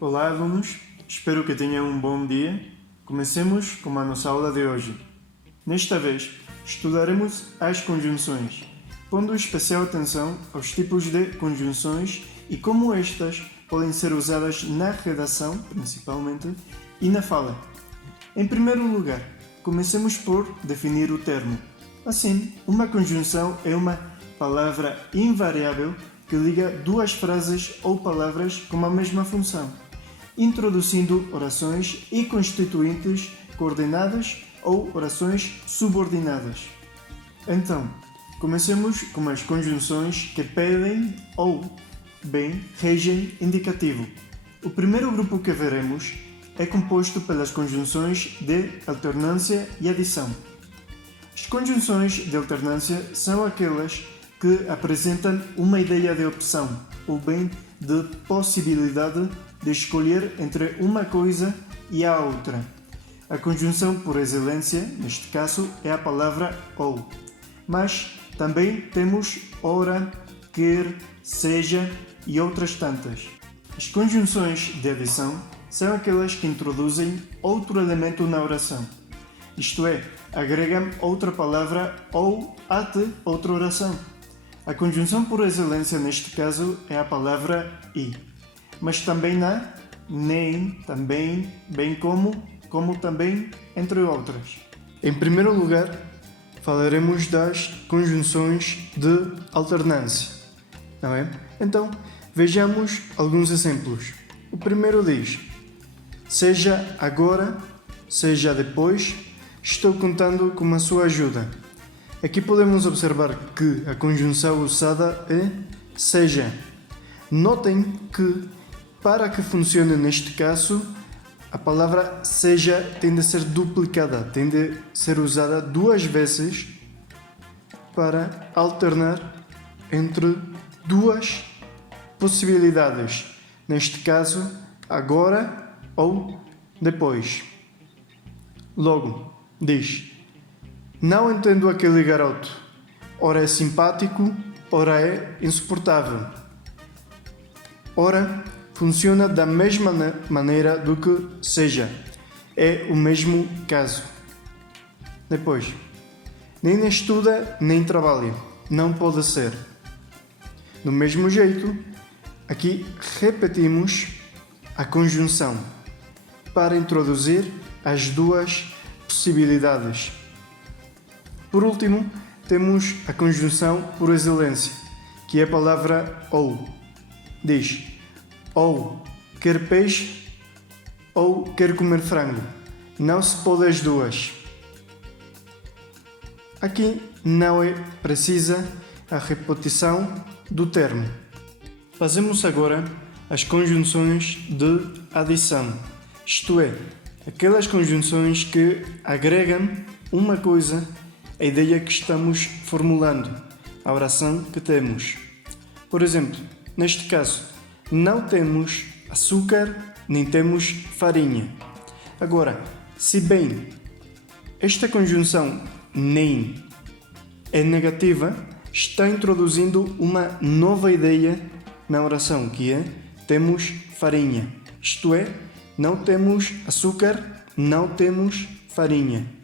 Olá, alunos. Espero que tenham um bom dia. Comecemos com a nossa aula de hoje. Nesta vez, estudaremos as conjunções, pondo especial atenção aos tipos de conjunções e como estas podem ser usadas na redação, principalmente, e na fala. Em primeiro lugar, comecemos por definir o termo. Assim, uma conjunção é uma palavra invariável que liga duas frases ou palavras com a mesma função, introduzindo orações e constituintes coordenadas ou orações subordinadas. Então, comecemos com as conjunções que pedem ou bem regem indicativo. O primeiro grupo que veremos é composto pelas conjunções de alternância e adição. As conjunções de alternância são aquelas que apresentam uma ideia de opção, ou bem de possibilidade de escolher entre uma coisa e a outra. A conjunção por excelência, neste caso, é a palavra ou. Mas também temos ora, quer, seja e outras tantas. As conjunções de adição são aquelas que introduzem outro elemento na oração. Isto é, agregam outra palavra ou até outra oração. A conjunção por excelência neste caso é a palavra e, mas também há nem, também, bem como também, entre outras. Em primeiro lugar, falaremos das conjunções de alternância, não é? Então, vejamos alguns exemplos. O primeiro diz: seja agora, seja depois, estou contando com a sua ajuda. Aqui podemos observar que a conjunção usada é seja. Notem que, para que funcione neste caso, a palavra seja tem de ser duplicada, tem de ser usada duas vezes para alternar entre duas possibilidades. Neste caso, agora ou depois. Logo, diz: não entendo aquele garoto. Ora é simpático, ora é insuportável. Ora funciona da mesma maneira do que seja. É o mesmo caso. Depois, nem estuda nem trabalha. Não pode ser. Do mesmo jeito, aqui repetimos a conjunção para introduzir as duas possibilidades. Por último, temos a conjunção por excelência, que é a palavra ou. Diz: ou quer peixe ou quer comer frango. Não se pode as duas. Aqui não é precisa a repetição do termo. Fazemos agora as conjunções de adição, isto é, aquelas conjunções que agregam uma coisa à ideia que estamos formulando, a oração que temos. Por exemplo, neste caso, não temos açúcar nem temos farinha. Agora, se bem esta conjunção nem é negativa, está introduzindo uma nova ideia na oração, que é temos farinha. Isto é, não temos açúcar, não temos farinha.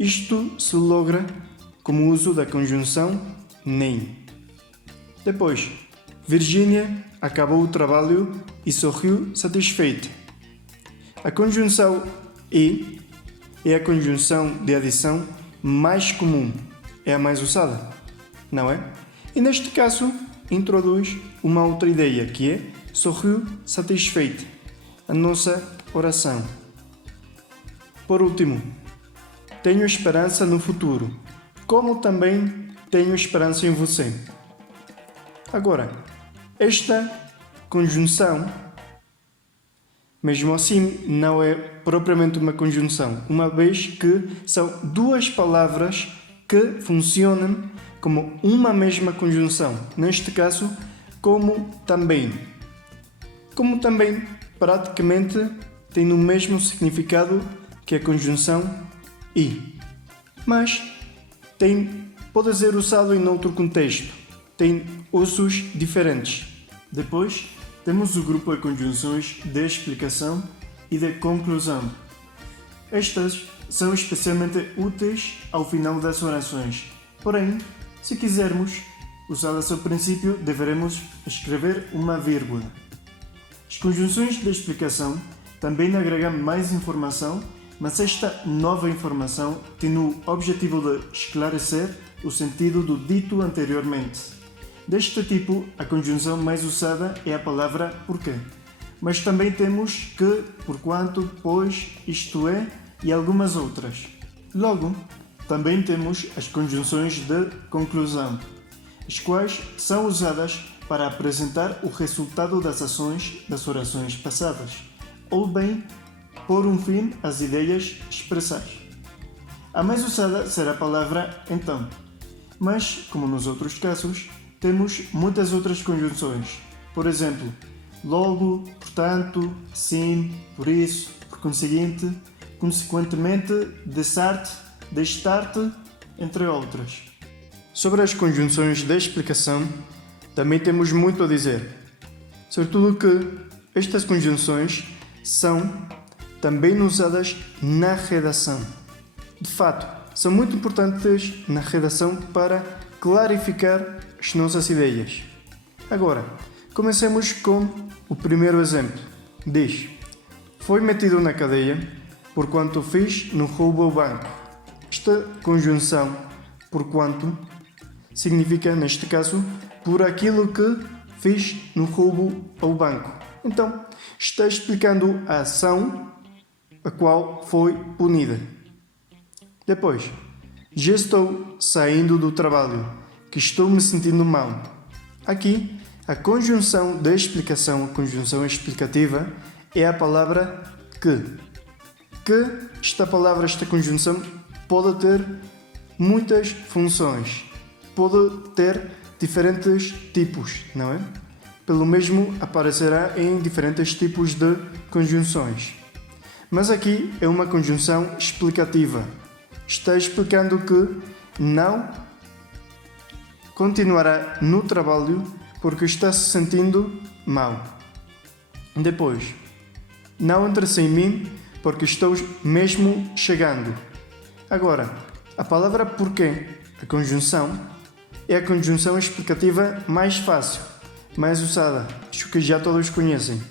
Isto se logra com o uso da conjunção nem. Depois, Virgínia acabou o trabalho e sorriu satisfeita. A conjunção e é a conjunção de adição mais comum, é a mais usada, não é? E neste caso, introduz uma outra ideia, que é sorriu satisfeita, a nossa oração. Por último, tenho esperança no futuro, como também tenho esperança em você. Agora, esta conjunção, mesmo assim, não é propriamente uma conjunção, uma vez que são duas palavras que funcionam como uma mesma conjunção. Neste caso, como também. Como também, praticamente, tem o mesmo significado que a conjunção e. Mas pode ser usado em outro contexto. Tem usos diferentes. Depois, temos o grupo de conjunções de explicação e de conclusão. Estas são especialmente úteis ao final das orações. Porém, se quisermos usá-las ao princípio, deveremos escrever uma vírgula. As conjunções de explicação também agregam mais informação, mas esta nova informação tem o objetivo de esclarecer o sentido do dito anteriormente. Deste tipo, a conjunção mais usada é a palavra porque, mas também temos que, porquanto, pois, isto é, e algumas outras. Logo, também temos as conjunções de conclusão, as quais são usadas para apresentar o resultado das ações das orações passadas, ou bem, pôr um fim às ideias expressadas. A mais usada será a palavra então, mas, como nos outros casos, temos muitas outras conjunções. Por exemplo, logo, portanto, sim, por isso, por conseguinte, consequentemente, dessarte, destarte, entre outras. Sobre as conjunções de explicação, também temos muito a dizer. Sobretudo que estas conjunções são também usadas na redação. De fato, são muito importantes na redação para clarificar as nossas ideias. Agora, comecemos com o primeiro exemplo. Diz: foi metido na cadeia porquanto fez no roubo ao banco. Esta conjunção, porquanto, significa, neste caso, por aquilo que fez no roubo ao banco. Então, está explicando a ação a qual foi punida. Depois, já estou saindo do trabalho, que estou me sentindo mal. Aqui, a conjunção de explicação, a conjunção explicativa, é a palavra que. Esta palavra, esta conjunção, pode ter muitas funções. Pode ter diferentes tipos, não é? Pelo mesmo aparecerá em diferentes tipos de conjunções. Mas aqui é uma conjunção explicativa. Está explicando que não continuará no trabalho porque está se sentindo mal. Depois, não entres em mim porque estou mesmo chegando. Agora, a palavra porquê, a conjunção, é a conjunção explicativa mais fácil, mais usada, acho que já todos conhecem.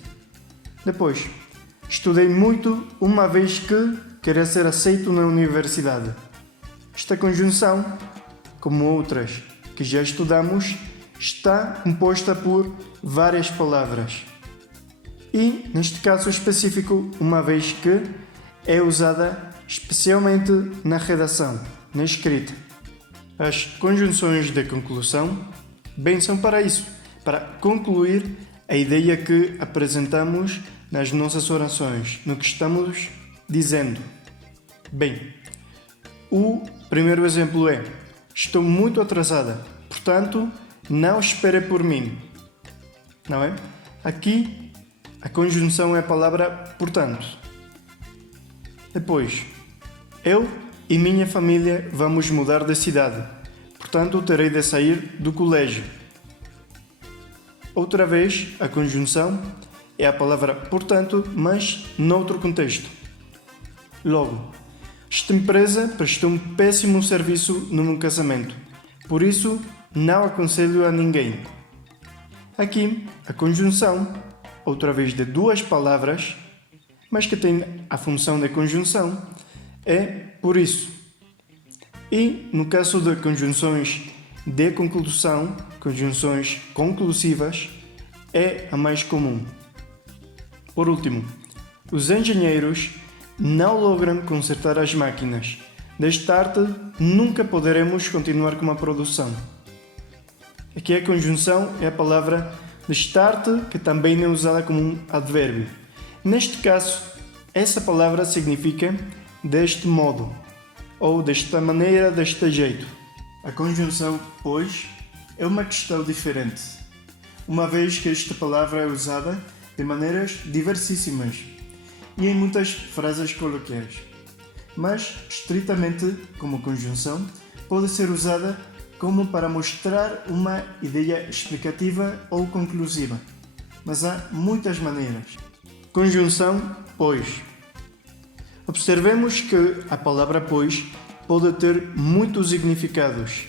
Depois, estudei muito uma vez que queria ser aceito na universidade. Esta conjunção, como outras que já estudamos, está composta por várias palavras. E, neste caso específico, uma vez que é usada especialmente na redação, na escrita. As conjunções de conclusão bem são para isso, para concluir a ideia que apresentamos nas nossas orações, no que estamos dizendo. Bem, o primeiro exemplo é: estou muito atrasada, portanto, não espere por mim. Não é? Aqui, a conjunção é a palavra portanto. Depois, eu e minha família vamos mudar de cidade, portanto terei de sair do colégio. Outra vez, a conjunção é a palavra portanto, mas noutro contexto. Logo, esta empresa prestou um péssimo serviço no meu casamento, por isso não aconselho a ninguém. Aqui, a conjunção, outra vez de duas palavras, mas que tem a função de conjunção, é por isso. E, no caso de conjunções de conclusão, conjunções conclusivas, é a mais comum. Por último, os engenheiros não logram consertar as máquinas. Desta arte, nunca poderemos continuar com a produção. Aqui a conjunção é a palavra destarte, que também é usada como um advérbio. Neste caso, essa palavra significa deste modo, ou desta maneira, deste jeito. A conjunção pois é uma questão diferente, uma vez que esta palavra é usada de maneiras diversíssimas e em muitas frases coloquiais. Mas, estritamente como conjunção, pode ser usada como para mostrar uma ideia explicativa ou conclusiva. mas há muitas maneiras. Conjunção pois. Observemos que a palavra pois pode ter muitos significados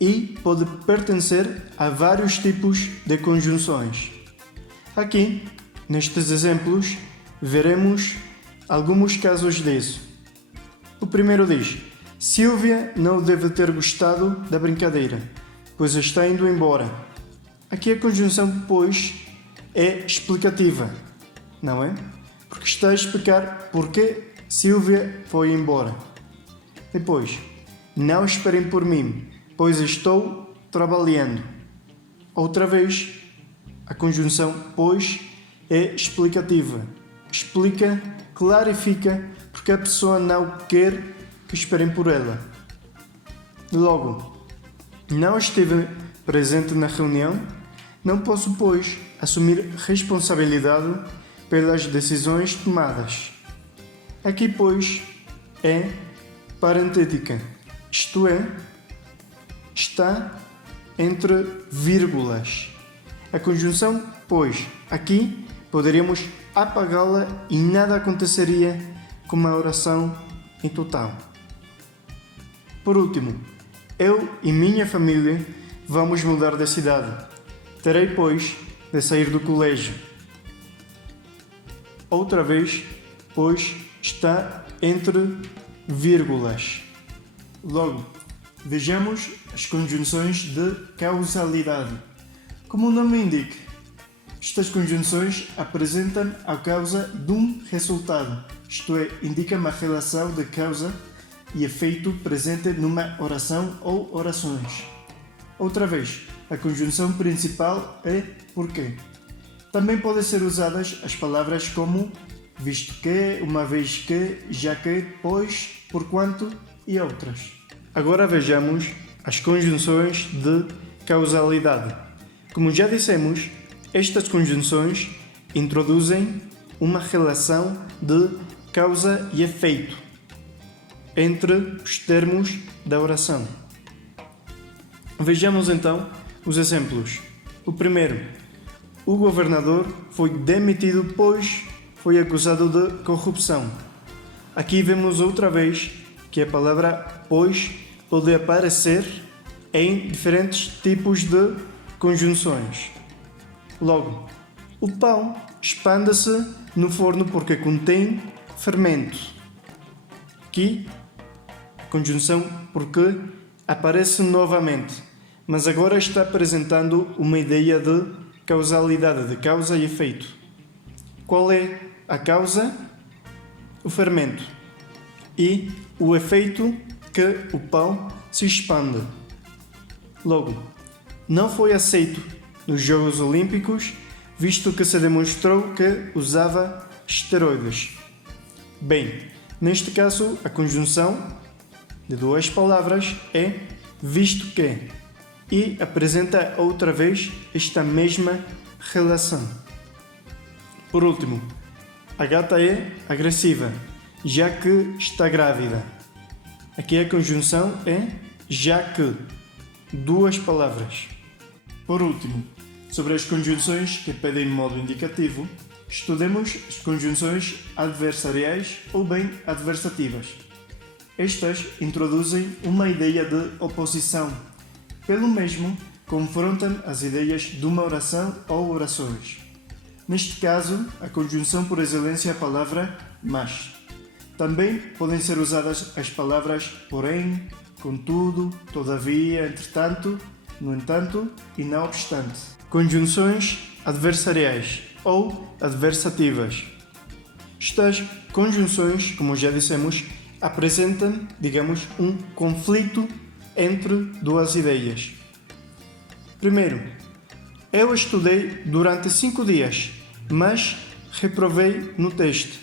e pode pertencer a vários tipos de conjunções. Aqui, nestes exemplos, veremos alguns casos disso. O primeiro diz: Silvia não deve ter gostado da brincadeira, pois está indo embora. Aqui a conjunção pois é explicativa, não é? Porque está a explicar porque Silvia foi embora. Depois, não esperem por mim, pois estou trabalhando. Outra vez, a conjunção pois é explicativa. Explica, clarifica porque a pessoa não quer que esperem por ela. Logo, não estive presente na reunião, não posso, pois, assumir responsabilidade pelas decisões tomadas. Aqui, pois, é parentética, isto é, está entre vírgulas. A conjunção pois, aqui, poderíamos apagá-la e nada aconteceria com a oração em total. Por último, eu e minha família vamos mudar de cidade. Terei, pois, de sair do colégio. Outra vez, pois, está entre vírgulas. Logo, vejamos as conjunções de causalidade. Como o nome indica, estas conjunções apresentam a causa de um resultado, isto é, indicam uma relação de causa e efeito presente numa oração ou orações. Outra vez, a conjunção principal é porque. Também podem ser usadas as palavras como visto que, uma vez que, já que, pois, porquanto e outras. Agora vejamos as conjunções de causalidade. Como já dissemos, estas conjunções introduzem uma relação de causa e efeito entre os termos da oração. Vejamos então os exemplos. O primeiro: o governador foi demitido pois foi acusado de corrupção. Aqui vemos outra vez que a palavra pois pode aparecer em diferentes tipos de conjunções. Logo, o pão expande-se no forno porque contém fermento. Aqui, conjunção porque aparece novamente, mas agora está apresentando uma ideia de causalidade, de causa e efeito. Qual é a causa? O fermento. E o efeito, que o pão se expande. Logo, não foi aceito nos Jogos Olímpicos, visto que se demonstrou que usava esteroides. Bem, neste caso, a conjunção de duas palavras é visto que e apresenta outra vez esta mesma relação. Por último, a gata é agressiva, já que está grávida. Aqui a conjunção é já que, duas palavras. Por último, sobre as conjunções que pedem modo indicativo, estudemos as conjunções adversariais ou bem adversativas. Estas introduzem uma ideia de oposição, pelo mesmo confrontam as ideias de uma oração ou orações. Neste caso, a conjunção por excelência é a palavra mas. Também podem ser usadas as palavras porém, contudo, todavia, entretanto, no entanto e não obstante. Conjunções adversariais ou adversativas. Estas conjunções, como já dissemos, apresentam, digamos, um conflito entre duas ideias. Primeiro, eu estudei durante 5 dias, mas reprovei no teste.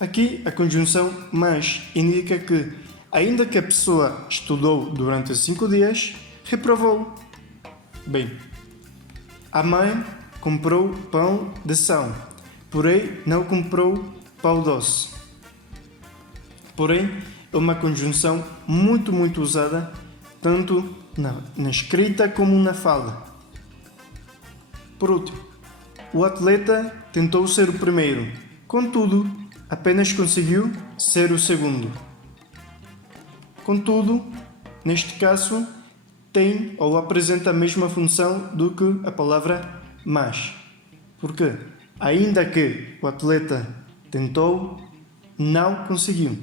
Aqui a conjunção mas indica que, ainda que a pessoa estudou durante 5 dias, reprovou. Bem, a mãe comprou pão de sal, porém não comprou pão doce. Porém, é uma conjunção muito usada tanto na escrita como na fala. Por último, o atleta tentou ser o primeiro, contudo, apenas conseguiu ser o segundo. Contudo, neste caso, tem ou apresenta a mesma função do que a palavra mas. Porque, ainda que o atleta tentou, não conseguiu.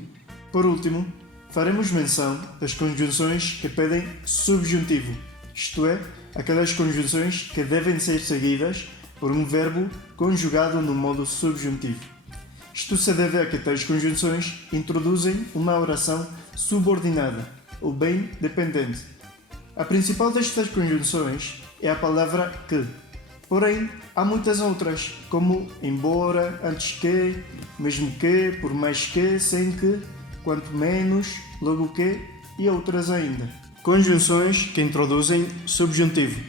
Por último, faremos menção das conjunções que pedem subjuntivo, isto é, aquelas conjunções que devem ser seguidas por um verbo conjugado no modo subjuntivo. Isto se deve a que tais conjunções introduzem uma oração subordinada, ou bem dependente. A principal destas conjunções é a palavra que. Porém, há muitas outras, como embora, antes que, mesmo que, por mais que, sem que, quanto menos, logo que e outras ainda. Conjunções que introduzem subjuntivo.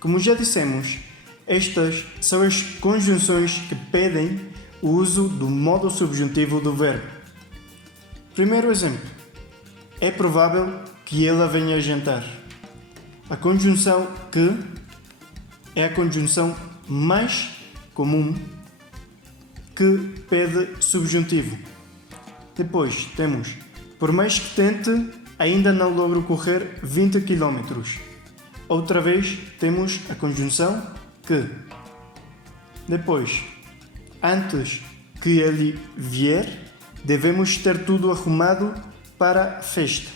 Como já dissemos, estas são as conjunções que pedem o uso do modo subjuntivo do verbo. Primeiro exemplo. É provável que ela venha jantar. A conjunção que é a conjunção mais comum que pede subjuntivo. Depois temos, por mais que tente, ainda não logro correr 20 km. Outra vez temos a conjunção que. Depois, antes que ele vier, devemos ter tudo arrumado para a festa.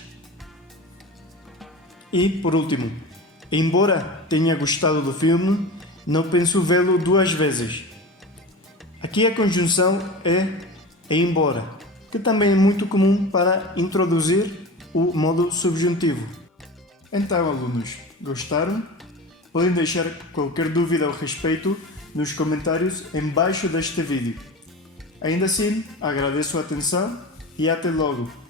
E, por último, embora tenha gostado do filme, não penso vê-lo 2 vezes. Aqui a conjunção é embora, que também é muito comum para introduzir o modo subjuntivo. Então, alunos, gostaram? Podem deixar qualquer dúvida ao respeito nos comentários embaixo deste vídeo. Ainda assim, agradeço a atenção e até logo!